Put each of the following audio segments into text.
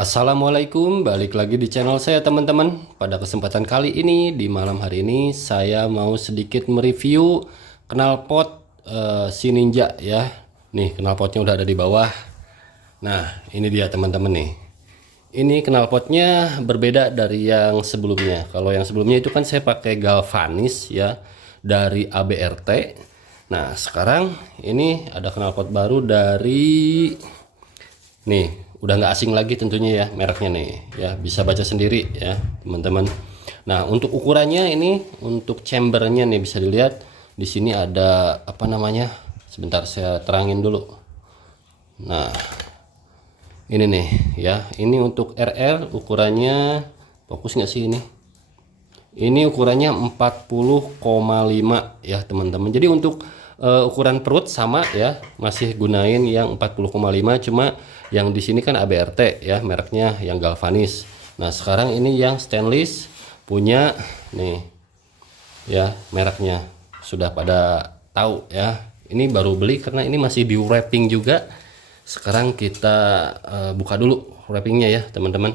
Assalamualaikum, balik lagi di channel saya teman-teman. Pada kesempatan kali ini, di malam hari ini saya mau sedikit mereview knalpot si Ninja ya. Nih, knalpotnya udah ada di bawah. Nah, ini dia teman-teman nih. Ini knalpotnya berbeda dari yang sebelumnya. Kalau yang sebelumnya itu kan saya pakai galvanis ya, dari ABRT. Nah, sekarang ini ada knalpot baru dari nih, udah nggak asing lagi tentunya ya, mereknya nih ya, bisa baca sendiri ya teman-teman. Nah, untuk ukurannya ini, untuk chambernya nih bisa dilihat di sini ada apa namanya, sebentar saya terangin dulu. Nah, ini nih ya, ini untuk RR ukurannya, fokus nggak sih ini ukurannya 40,5 ya teman-teman. Jadi untuk ukuran perut sama ya, masih gunain yang 40,5, cuma yang di sini kan ABRT ya, mereknya yang galvanis. Nah, sekarang ini yang stainless punya nih ya, mereknya sudah pada tahu ya. Ini baru beli karena ini masih di wrapping juga. Sekarang kita buka dulu wrappingnya ya teman-teman.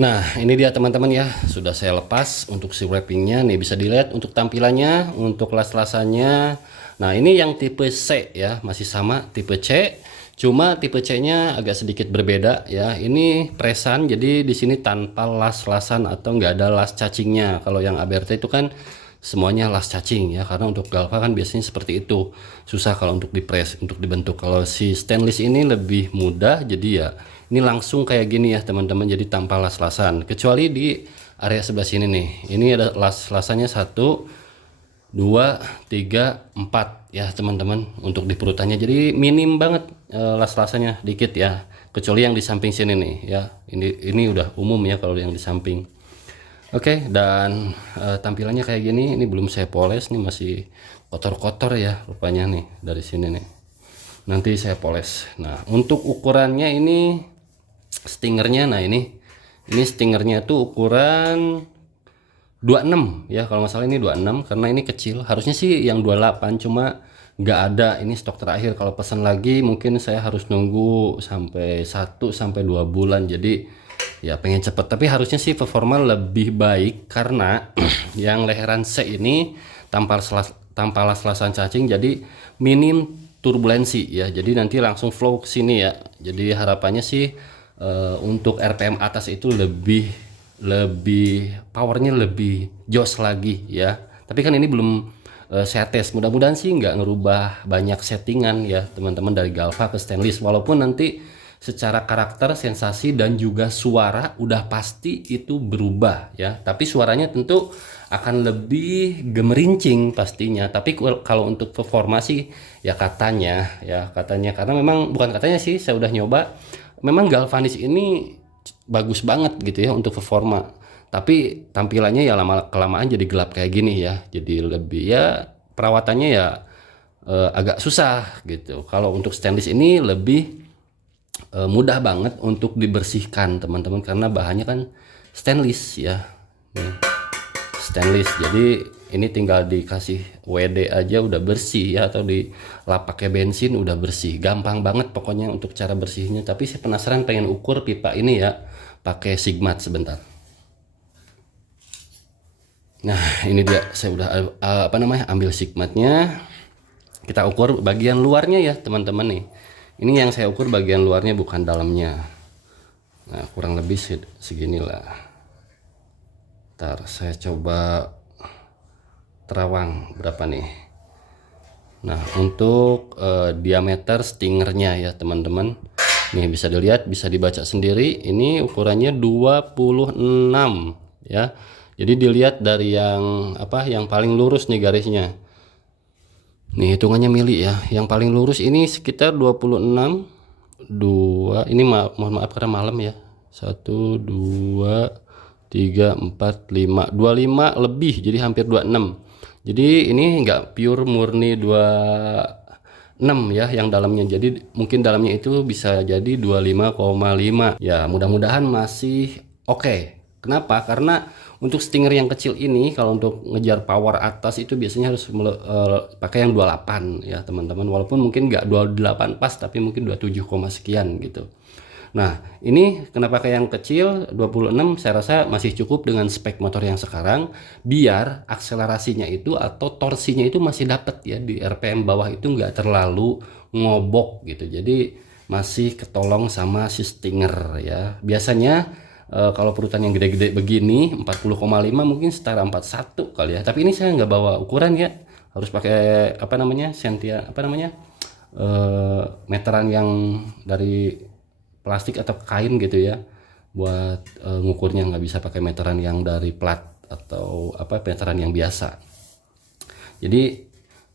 Nah, ini dia teman-teman ya, sudah saya lepas untuk si wrappingnya. Nih bisa dilihat untuk tampilannya, untuk las-lasannya. Nah, ini yang tipe C ya, masih sama tipe C, cuma tipe C-nya agak sedikit berbeda ya. Ini presan, jadi di sini tanpa las-lasan atau nggak ada las cacingnya. Kalau yang ABRT itu kan semuanya las cacing ya, karena untuk galva kan biasanya seperti itu, susah kalau untuk dipres, untuk dibentuk. Kalau si stainless ini lebih mudah, jadi ya ini langsung kayak gini ya teman-teman, jadi tanpa las-lasan, kecuali di area sebelah sini nih. Ini ada las-lasannya 1 2 3 4 ya teman-teman, untuk di perutannya, jadi minim banget las-lasannya, dikit ya, kecuali yang di samping sini nih ya. Ini udah umum ya kalau yang di samping. Oke, dan tampilannya kayak gini. Ini belum saya poles nih, masih kotor-kotor ya rupanya nih dari sini nih. Nanti saya poles. Nah, untuk ukurannya ini stingernya, nah ini stingernya tuh ukuran 26 ya, kalau nggak salah ini 26, karena ini kecil. Harusnya sih yang 28, cuma nggak ada, ini stok terakhir. Kalau pesan lagi mungkin saya harus nunggu sampai 1 sampai 2 bulan. Jadi ya pengen cepet, tapi harusnya sih performa lebih baik karena yang leheran C ini tanpa las-lasan cacing, jadi minim turbulensi ya, jadi nanti langsung flow ke sini ya. Jadi harapannya sih untuk RPM atas itu lebih powernya lebih jos lagi ya. Tapi kan ini belum saya tes, mudah-mudahan sih nggak ngerubah banyak settingan ya teman-teman, dari galva ke stainless. Walaupun nanti secara karakter, sensasi, dan juga suara udah pasti itu berubah ya, tapi suaranya tentu akan lebih gemerincing pastinya. Tapi kalau untuk performa sih ya katanya karena memang bukan katanya sih, saya udah nyoba, memang galvanis ini bagus banget gitu ya untuk performa. Tapi tampilannya ya lama kelamaan jadi gelap kayak gini ya, jadi lebih ya perawatannya ya agak susah gitu. Kalau untuk stainless ini lebih mudah banget untuk dibersihkan teman-teman, karena bahannya kan stainless ya. Nih, stainless, jadi ini tinggal dikasih WD aja udah bersih ya, atau dilap pakai bensin udah bersih, gampang banget pokoknya untuk cara bersihnya. Tapi saya penasaran, pengen ukur pipa ini ya pakai Sigmat sebentar. Nah, ini dia, saya udah ambil Sigmatnya. Kita ukur bagian luarnya ya teman-teman nih. Ini yang saya ukur bagian luarnya, bukan dalamnya. Nah, kurang lebih seginilah. Ntar saya coba terawang berapa nih. Nah, untuk diameter stingernya ya teman-teman, nih bisa dilihat, bisa dibaca sendiri. Ini ukurannya 26 ya. Jadi dilihat dari yang yang paling lurus nih garisnya. Nih hitungannya mili ya, yang paling lurus ini sekitar 26. Ini mohon maaf karena malam ya, 1 2 3 4 5 25 lebih, jadi hampir 26. Jadi ini enggak pure murni 26 ya yang dalamnya, jadi mungkin dalamnya itu bisa jadi 25,5 ya. Mudah-mudahan masih oke. Kenapa? Karena untuk stinger yang kecil ini, kalau untuk ngejar power atas itu biasanya harus pakai yang 28 ya teman-teman. Walaupun mungkin nggak 28 pas, tapi mungkin 27, sekian gitu. Nah, ini kenapa kayak yang kecil 26 saya rasa masih cukup dengan spek motor yang sekarang, biar akselerasinya itu atau torsinya itu masih dapat ya di RPM bawah itu nggak terlalu ngobok gitu. Jadi masih ketolong sama si Stinger ya. Biasanya kalau perutan yang gede-gede begini 40,5 mungkin setara 41 kali ya. Tapi ini saya nggak bawa ukuran ya. Harus pakai apa namanya? Meteran yang dari plastik atau kain gitu ya, buat ngukurnya. Nggak bisa pakai meteran yang dari plat atau apa meteran yang biasa. Jadi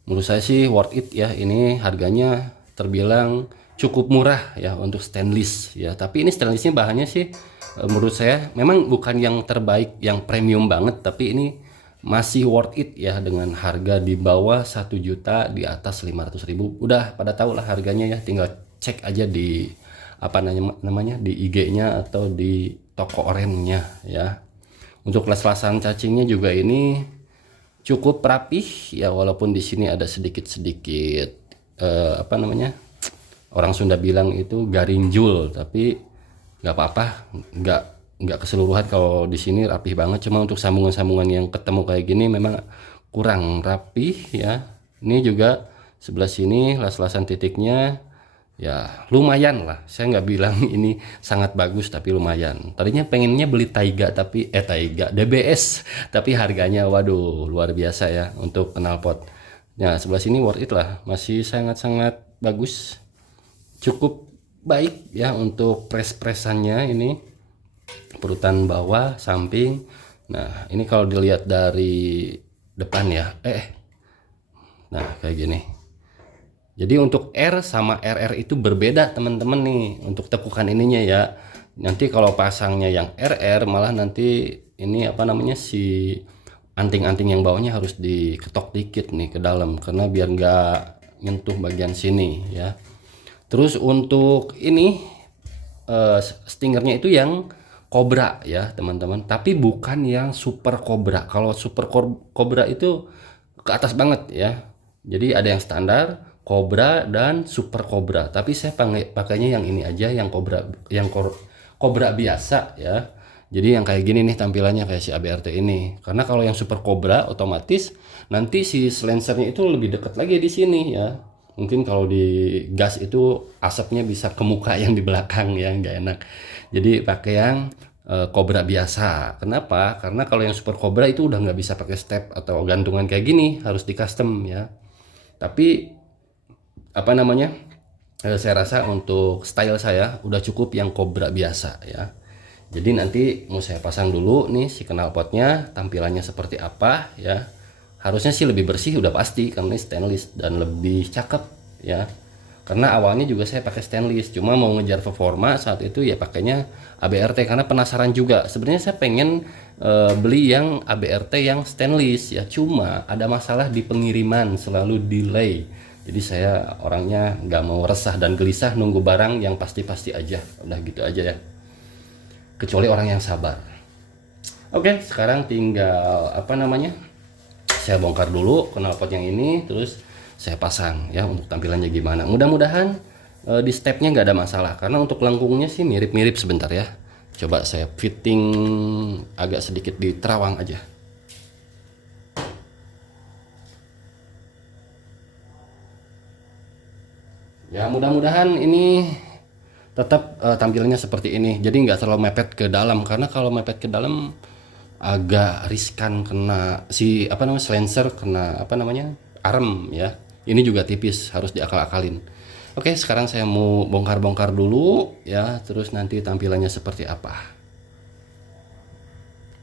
menurut saya sih worth it ya, ini harganya terbilang cukup murah ya untuk stainless ya. Tapi ini stainlessnya bahannya sih menurut saya memang bukan yang terbaik, yang premium banget, tapi ini masih worth it ya dengan harga di bawah 1 juta, di atas 500.000. Udah pada tahu lah harganya ya, tinggal cek aja di apa namanya di IG-nya atau di toko oranye ya. Untuk las-lasan cacingnya juga ini cukup rapih ya, walaupun di sini ada sedikit-sedikit apa namanya, orang Sunda bilang itu garinjul, tapi nggak apa-apa, nggak keseluruhan. Kalau di sini rapih banget, cuma untuk sambungan-sambungan yang ketemu kayak gini memang kurang rapih ya. Ini juga sebelah sini las-lasan titiknya ya lumayan lah, saya nggak bilang ini sangat bagus tapi lumayan. Tadinya pengennya beli Taiga tapi Taiga DBS, tapi harganya waduh luar biasa ya untuk knalpot. Nah sebelah sini worth it lah, masih sangat-sangat bagus, cukup baik ya untuk pres-presannya. Ini perutan bawah, samping. Nah ini kalau dilihat dari depan ya, nah kayak gini. Jadi untuk R sama RR itu berbeda teman-teman nih untuk tekukan ininya ya. Nanti kalau pasangnya yang RR malah nanti ini apa namanya si anting-anting yang bawahnya harus diketok dikit nih ke dalam, karena biar nggak nyentuh bagian sini ya. Terus untuk ini stingernya itu yang Cobra ya teman-teman, tapi bukan yang Super Cobra. Kalau Super Cobra itu ke atas banget ya. Jadi ada yang standar, Cobra, dan Super Cobra. Tapi saya pakainya yang ini aja, yang Cobra, yang Cobra biasa ya. Jadi yang kayak gini nih tampilannya kayak si ABRT ini. Karena kalau yang Super Cobra otomatis nanti si silencernya itu lebih dekat lagi di sini ya. Mungkin kalau di gas itu asapnya bisa ke muka yang di belakang ya, nggak enak. Jadi pakai yang Cobra biasa. Kenapa? Karena kalau yang Super Cobra itu udah nggak bisa pakai step atau gantungan kayak gini, harus di custom ya. Tapi apa namanya, saya rasa untuk style saya udah cukup yang Cobra biasa ya. Jadi nanti mau saya pasang dulu nih si knalpotnya, tampilannya seperti apa ya. Harusnya sih lebih bersih udah pasti karena ini stainless, dan lebih cakep ya. Karena awalnya juga saya pakai stainless, cuma mau ngejar performa saat itu ya pakainya ABRT karena penasaran juga. Sebenarnya saya pengen beli yang ABRT yang stainless ya, cuma ada masalah di pengiriman, selalu delay. Jadi saya orangnya nggak mau resah dan gelisah nunggu barang yang pasti-pasti aja, udah gitu aja ya. Kecuali orang yang sabar. Oke, sekarang tinggal apa namanya? Saya bongkar dulu knalpot yang ini, terus saya pasang ya untuk tampilannya gimana. Mudah-mudahan di stepnya nggak ada masalah, karena untuk lengkungnya sih mirip-mirip. Sebentar ya, coba saya fitting agak sedikit di terawang aja. Ya mudah-mudahan ini tetap tampilannya seperti ini, jadi nggak terlalu mepet ke dalam, karena kalau mepet ke dalam agak riskan kena si apa namanya silencer, kena apa namanya arem ya. Ini juga tipis, harus diakal-akalin. Oke, sekarang saya mau bongkar-bongkar dulu ya, terus nanti tampilannya seperti apa.